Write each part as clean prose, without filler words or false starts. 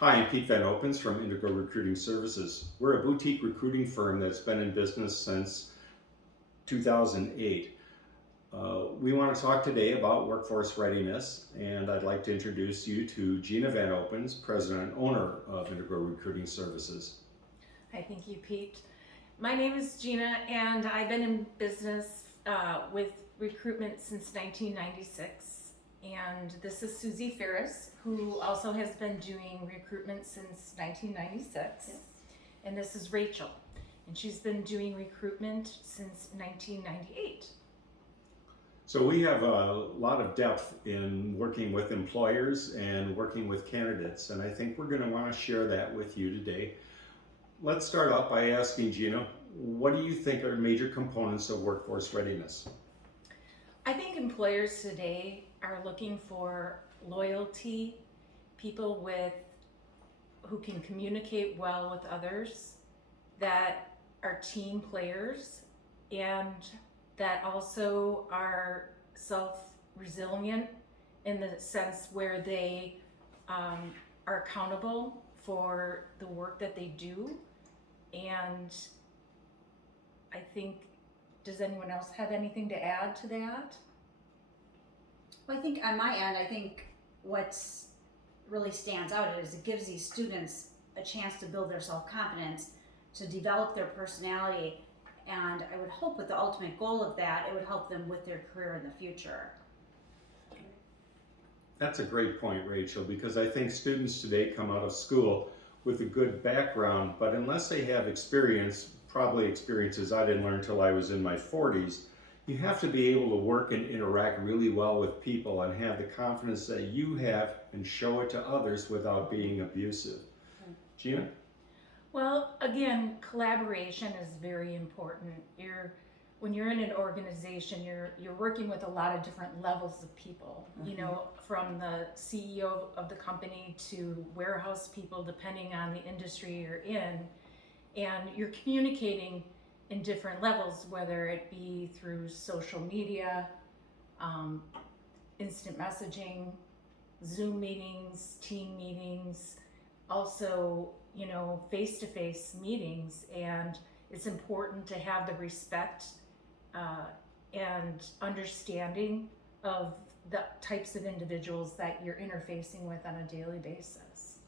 Hi, I'm Pete Van Opens from Indigo Recruiting Services. We're a boutique recruiting firm that's been in business since 2008. We want to talk today about workforce readiness, and I'd like to introduce you to Gina Van Opens, President and owner of Indigo Recruiting Services. Hi, thank you, Pete. My name is Gina, and I've been in business with recruitment since 1996. And this is Suzy Ferris, who also has been doing recruitment since 1996. Yes. And this is Rachel, and she's been doing recruitment since 1998. So we have a lot of depth in working with employers and working with candidates, and I think we're going to want to share that with you today. Let's start out by asking Gina, what do you think are major components of workforce readiness? I think employers today are looking for loyalty, people who can communicate well with others, that are team players, and that also are self-resilient in the sense where they are accountable for the work that they do. And I think, does anyone else have anything to add to that? Well, I think on my end, I think what's really stands out is it gives these students a chance to build their self-confidence, to develop their personality, and I would hope with the ultimate goal of that, it would help them with their career in the future. That's a great point, Rachel, because I think students today come out of school with a good background, but unless they have experience, probably experiences I didn't learn until I was in my 40s, you have to be able to work and interact really well with people and have the confidence that you have and show it to others without being abusive. Gina? Well, again, collaboration is very important. When you're in an organization, you're working with a lot of different levels of people. You know, from the CEO of the company to warehouse people, depending on the industry you're in, and you're communicating in different levels, whether it be through social media, instant messaging, Zoom meetings, team meetings, also, face-to-face meetings. And it's important to have the respect and understanding of the types of individuals that you're interfacing with on a daily basis.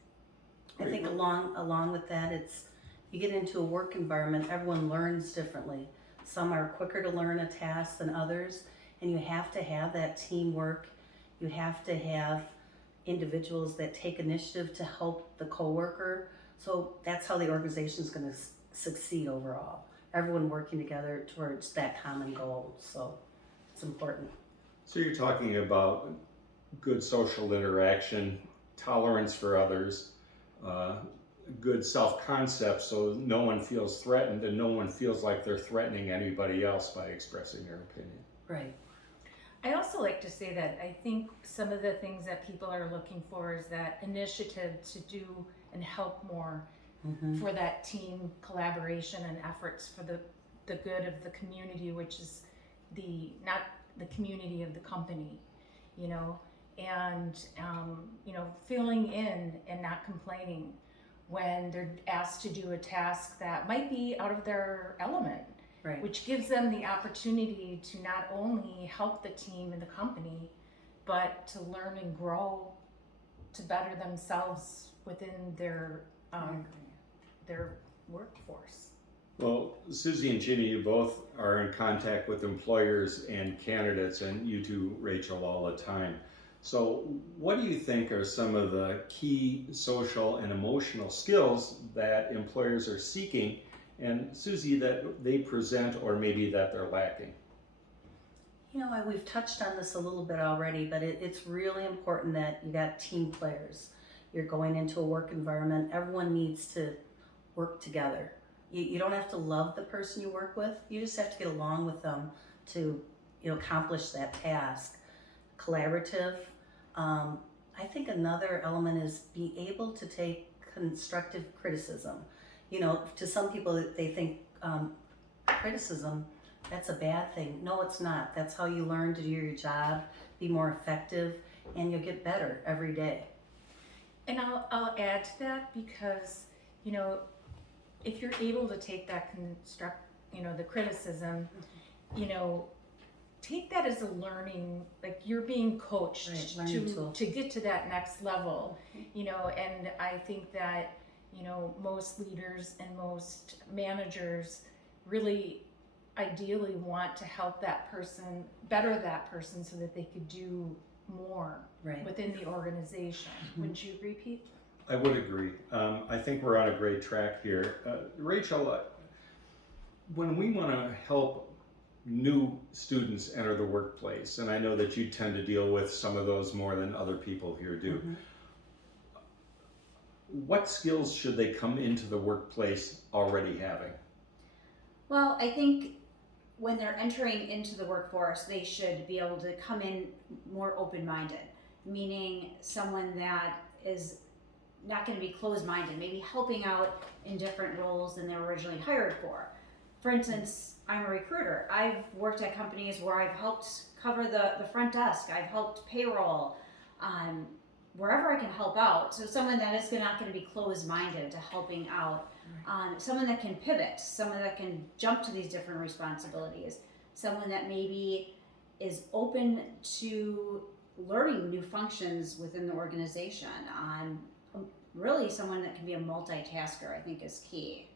I think along with that, it's you get into a work environment, everyone learns differently. Some are quicker to learn a task than others, and you have to have that teamwork. You have to have individuals that take initiative to help the coworker. So that's how the organization is going to succeed overall. Everyone working together towards that common goal. So it's important. So you're talking about good social interaction, tolerance for others, good self-concept so no one feels threatened and no one feels like they're threatening anybody else by expressing their opinion. Right. I also like to say that I think some of the things that people are looking for is that initiative to do and help more for that team collaboration and efforts for the good of the community, which is not the community of the company, and filling in and not complaining when they're asked to do a task that might be out of their element. Right. Which gives them the opportunity to not only help the team and the company, but to learn and grow to better themselves within their workforce. Well, Suzy and Gina, you both are in contact with employers and candidates, and you too, Rachel, all the time. So what do you think are some of the key social and emotional skills that employers are seeking, and Suzy, that they present or maybe that they're lacking? We've touched on this a little bit already, but it's really important that you got team players. You're going into a work environment, everyone needs to work together. You don't have to love the person you work with, you just have to get along with them to accomplish that task. Collaborative. I think another element is be able to take constructive criticism. To some people they think criticism, that's a bad thing. No, it's not. That's how you learn to do your job, be more effective, and you'll get better every day. And I'll add to that because, you know, if you're able to take that the criticism, you know, take that as a learning, like you're being coached Right, learning tool. to get to that next level, you know, and I think that, you know, most leaders and most managers really ideally want to help that person, better that person so that they could do more Right. within the organization. Wouldn't you agree, Pete? I would agree. I think we're on a great track here. Rachel, when we want to help new students enter the workplace, and I know that you tend to deal with some of those more than other people here do, what skills should they come into the workplace already having? Well, I think when they're entering into the workforce, they should be able to come in more open-minded, meaning someone that is not going to be closed-minded, maybe helping out in different roles than they were originally hired for. For instance, I'm a recruiter. I've worked at companies where I've helped cover the front desk. I've helped payroll, wherever I can help out. So someone that is not going to be closed-minded to helping out. Someone that can pivot, someone that can jump to these different responsibilities, someone that maybe is open to learning new functions within the organization. Really someone that can be a multitasker, I think, is key.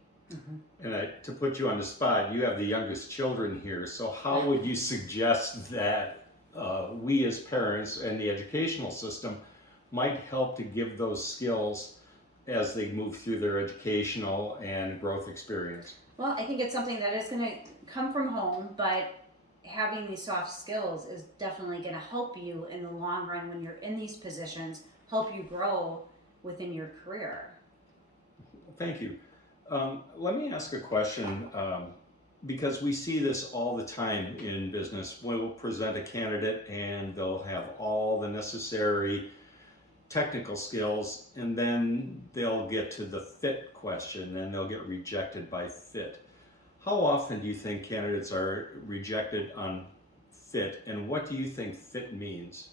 And to put you on the spot, you have the youngest children here, so how would you suggest that we as parents and the educational system might help to give those skills as they move through their educational and growth experience? Well, I think it's something that is going to come from home, but having these soft skills is definitely going to help you in the long run when you're in these positions, help you grow within your career. Thank you. Let me ask a question, because we see this all the time in business. We'll present a candidate and they'll have all the necessary technical skills, and then they'll get to the fit question and they'll get rejected by fit. How often do you think candidates are rejected on fit, and what do you think fit means?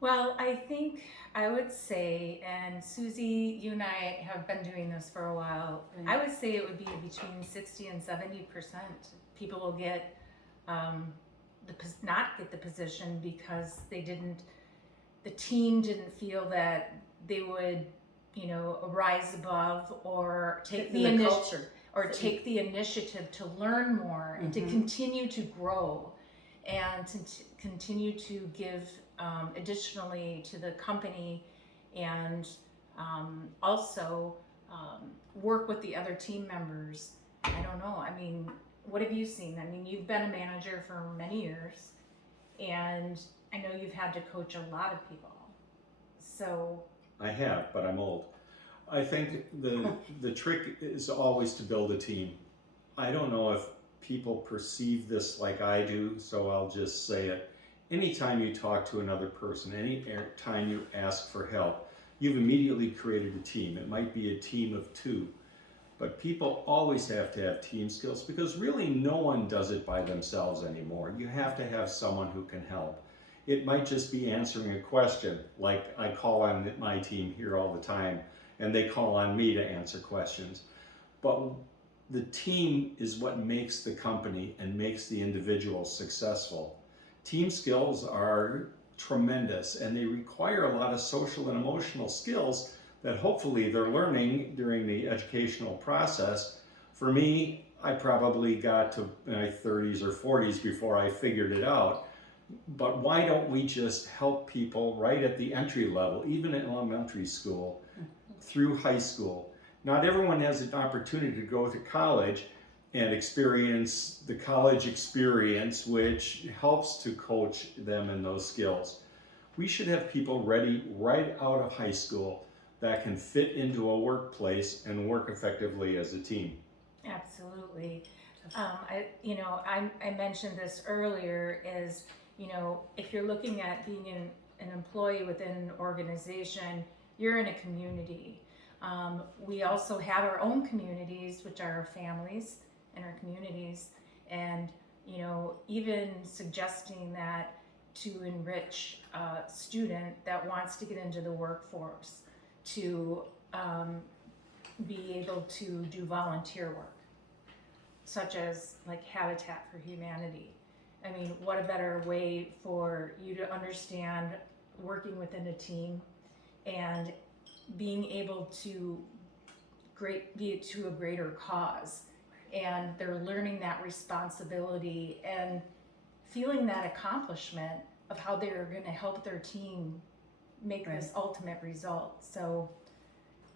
Well, I think I would say, and Suzy, you and I have been doing this for a while, I would say it would be between 60 and 70%. People will get not get the position because the team didn't feel that they would, you know, rise above or take the initiative take the initiative to learn more and to continue to grow and to continue to give additionally to the company, and also work with the other team members. I don't know. I mean, what have you seen? I mean, you've been a manager for many years, and I know you've had to coach a lot of people. So I have, but I'm old. I think the trick is always to build a team. I don't know if people perceive this like I do, so I'll just say it. Anytime you talk to another person, any time you ask for help, you've immediately created a team. It might be a team of two, but people always have to have team skills, because really no one does it by themselves anymore. You have to have someone who can help. It might just be answering a question, like I call on my team here all the time, and they call on me to answer questions. But the team is what makes the company and makes the individual successful. Team skills are tremendous, and they require a lot of social and emotional skills that hopefully they're learning during the educational process. For me, I probably got to my 30s or 40s before I figured it out. But why don't we just help people right at the entry level, even in elementary school, through high school? Not everyone has an opportunity to go to college and experience the college experience, which helps to coach them in those skills. We should have people ready right out of high school that can fit into a workplace and work effectively as a team. absolutely. I mentioned this earlier is, you know, if you're looking at being an employee within an organization, you're in a community. We also have our own communities, which are our families and our communities. And, you know, even suggesting that to enrich a student that wants to get into the workforce to be able to do volunteer work, such as like Habitat for Humanity. I mean, what a better way for you to understand working within a team and being able to be to a greater cause. And they're learning that responsibility and feeling that accomplishment of how they're going to help their team make this ultimate result. So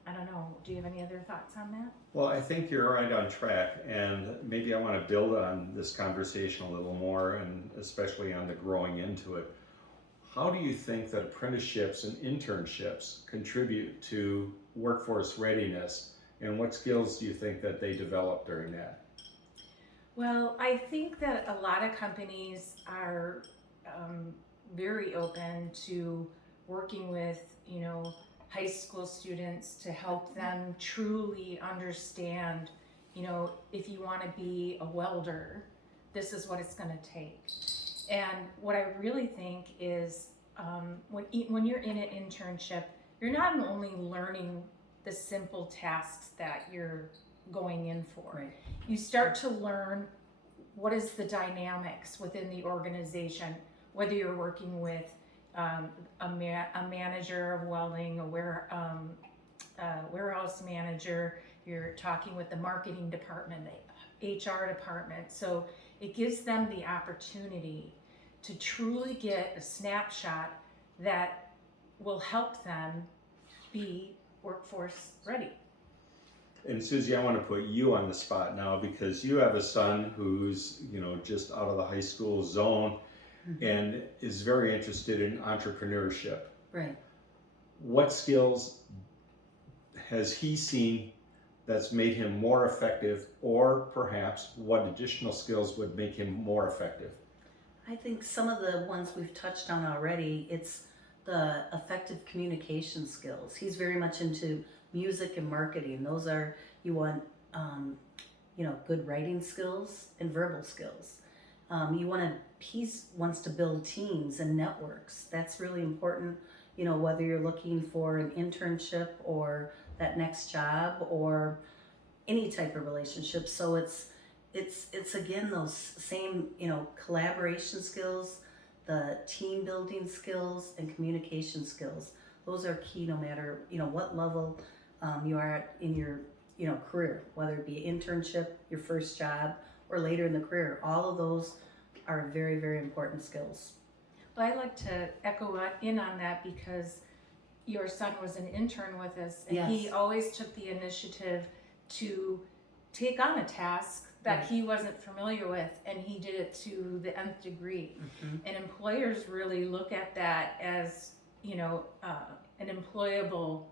I don't know, do you have any other thoughts on that? Well, I think you're right on track, and maybe I want to build on this conversation a little more, and especially on the growing into it. How do you think that apprenticeships and internships contribute to workforce readiness, and what skills do you think that they develop during that? Well, I think that a lot of companies are very open to working with, high school students to help them truly understand, if you want to be a welder, this is what it's going to take. And what I really think is when you're in an internship, you're not only learning the simple tasks that you're going in for. Right. You start to learn what is the dynamics within the organization, whether you're working with a manager of welding, a warehouse manager, you're talking with the marketing department, the HR department. So it gives them the opportunity to truly get a snapshot that will help them be workforce ready. And Suzy, I want to put you on the spot now because you have a son who's, just out of the high school zone and is very interested in entrepreneurship. Right. What skills has he seen that's made him more effective, or perhaps what additional skills would make him more effective? I think some of the ones we've touched on already, it's the effective communication skills. He's very much into music and marketing. Those are, you want, good writing skills and verbal skills. He wants to build teams and networks. That's really important, whether you're looking for an internship or that next job or any type of relationship. So it's again, those same, collaboration skills, the team building skills and communication skills. Those are key no matter, what level you are at in your, career, whether it be internship, your first job, or later in the career. All of those are very, very important skills. Well, I'd like to echo in on that because your son was an intern with us, and he always took the initiative to take on a task that he wasn't familiar with, and he did it to the nth degree. And employers really look at that as, an employable,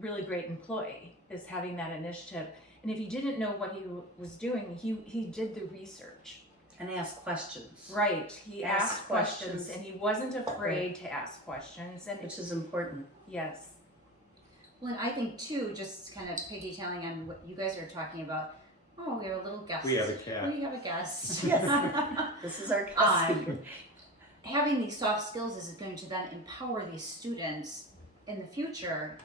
really great employee is having that initiative. And if he didn't know what he was doing, he did the research. And ask questions. Right, he asked questions, and he wasn't afraid to ask questions, and which is important. Yes. Well, and I think too, just kind of piggybacking on what you guys are talking about. Oh, we have a little guest. We have a cat. We have a guest. Yes. This is our guest speaker. Having these soft skills is going to then empower these students in the future,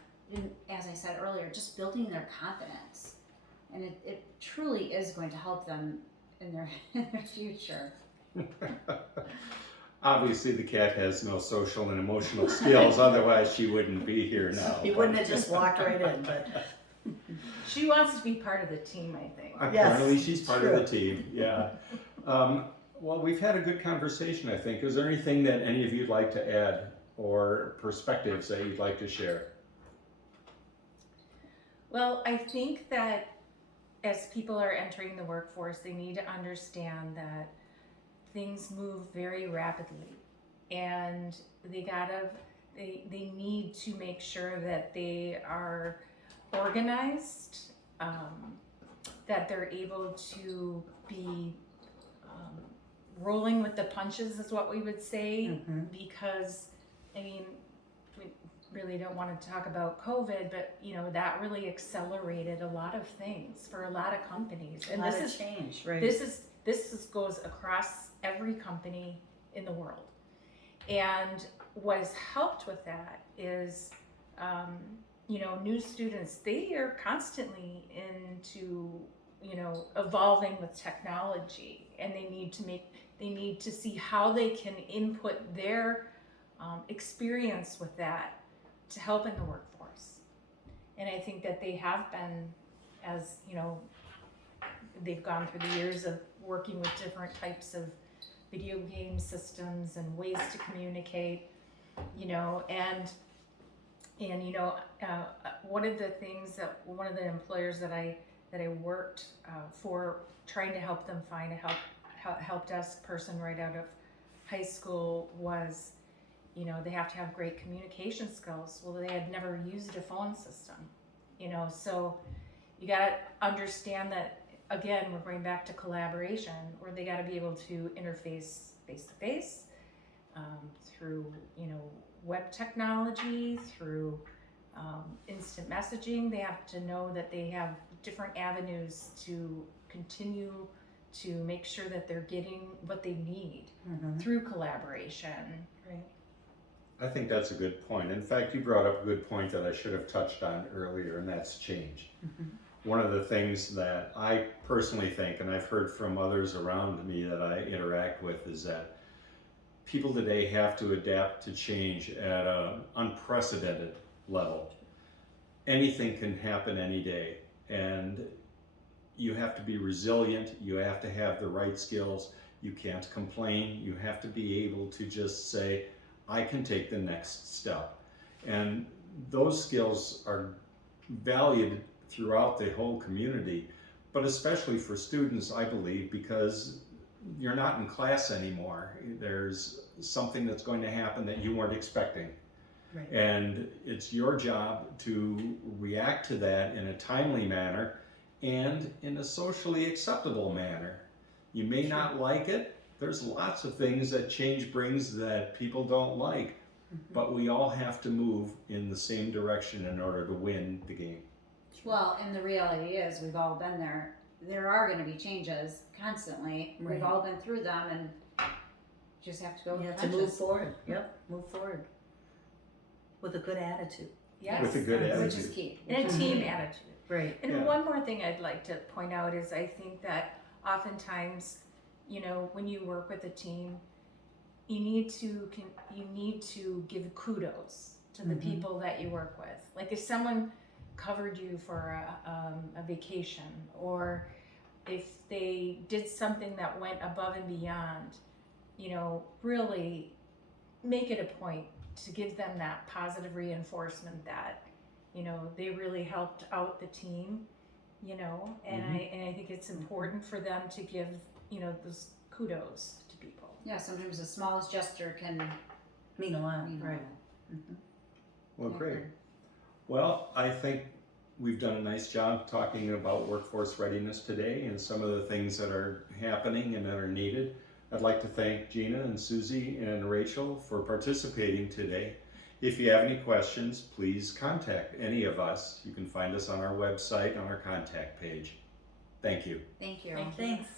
as I said earlier, just building their confidence. And it truly is going to help them in their future. Obviously, the cat has no social and emotional skills, otherwise she wouldn't be here now. He wouldn't have just walked right in, but She wants to be part of the team, I think. Apparently she's part of the team, yeah. Well, we've had a good conversation, I think. Is there anything that any of you'd like to add or perspectives that you'd like to share? Well, I think that as people are entering the workforce, they need to understand that things move very rapidly, and they need to make sure that they are organized, that they're able to be rolling with the punches is what we would say, because we really don't want to talk about COVID, but that really accelerated a lot of things for a lot of companies, and this is change, right? This goes across every company in the world, And what has helped with that is, new students, they are constantly into, evolving with technology, and they need to see how they can input their experience with that to help in the workforce. And I think that they have been, as they've gone through the years of working with different types of video game systems and ways to communicate, one of the things that one of the employers that I worked for, trying to help them find a help desk person right out of high school, was, they have to have great communication skills. Well, they had never used a phone system, so you got to understand that, again, we're going back to collaboration, where they got to be able to interface face to face, through web technology, through instant messaging. They have to know that they have different avenues to continue to make sure that they're getting what they need through collaboration. Right. I think that's a good point. In fact, you brought up a good point that I should have touched on earlier, and that's change. One of the things that I personally think, and I've heard from others around me that I interact with, is that people today have to adapt to change at an unprecedented level. Anything can happen any day, and you have to be resilient. You have to have the right skills. You can't complain. You have to be able to just say, I can take the next step. And those skills are valued throughout the whole community, but especially for students, I believe, because you're not in class anymore. There's something that's going to happen that you weren't expecting. Right. And it's your job to react to that in a timely manner and in a socially acceptable manner. You may not like it. There's lots of things that change brings that people don't like, but we all have to move in the same direction in order to win the game. Well, and the reality is, we've all been there. There are going to be changes constantly. Right. We've all been through them, and just have to go. You have to move forward. Yep, move forward with a good attitude. Yes. With a good Which attitude. is key. And a team attitude. Right. And Yeah. one more thing I'd like to point out is, I think that oftentimes, when you work with a team, you need to give kudos to the people that you work with. Like, if someone covered you for a vacation, or if they did something that went above and beyond, really make it a point to give them that positive reinforcement that, they really helped out the team, and I think it's important for them to give, those kudos to people. Yeah, sometimes the smallest gesture can Mean a lot. mean a Right. lot. Well, Yeah. great. Well, I think we've done a nice job talking about workforce readiness today and some of the things that are happening and that are needed. I'd like to thank Gina and Suzy and Rachel for participating today. If you have any questions, please contact any of us. You can find us on our website on our contact page. Thank you. Thank you. Thank you. Thanks.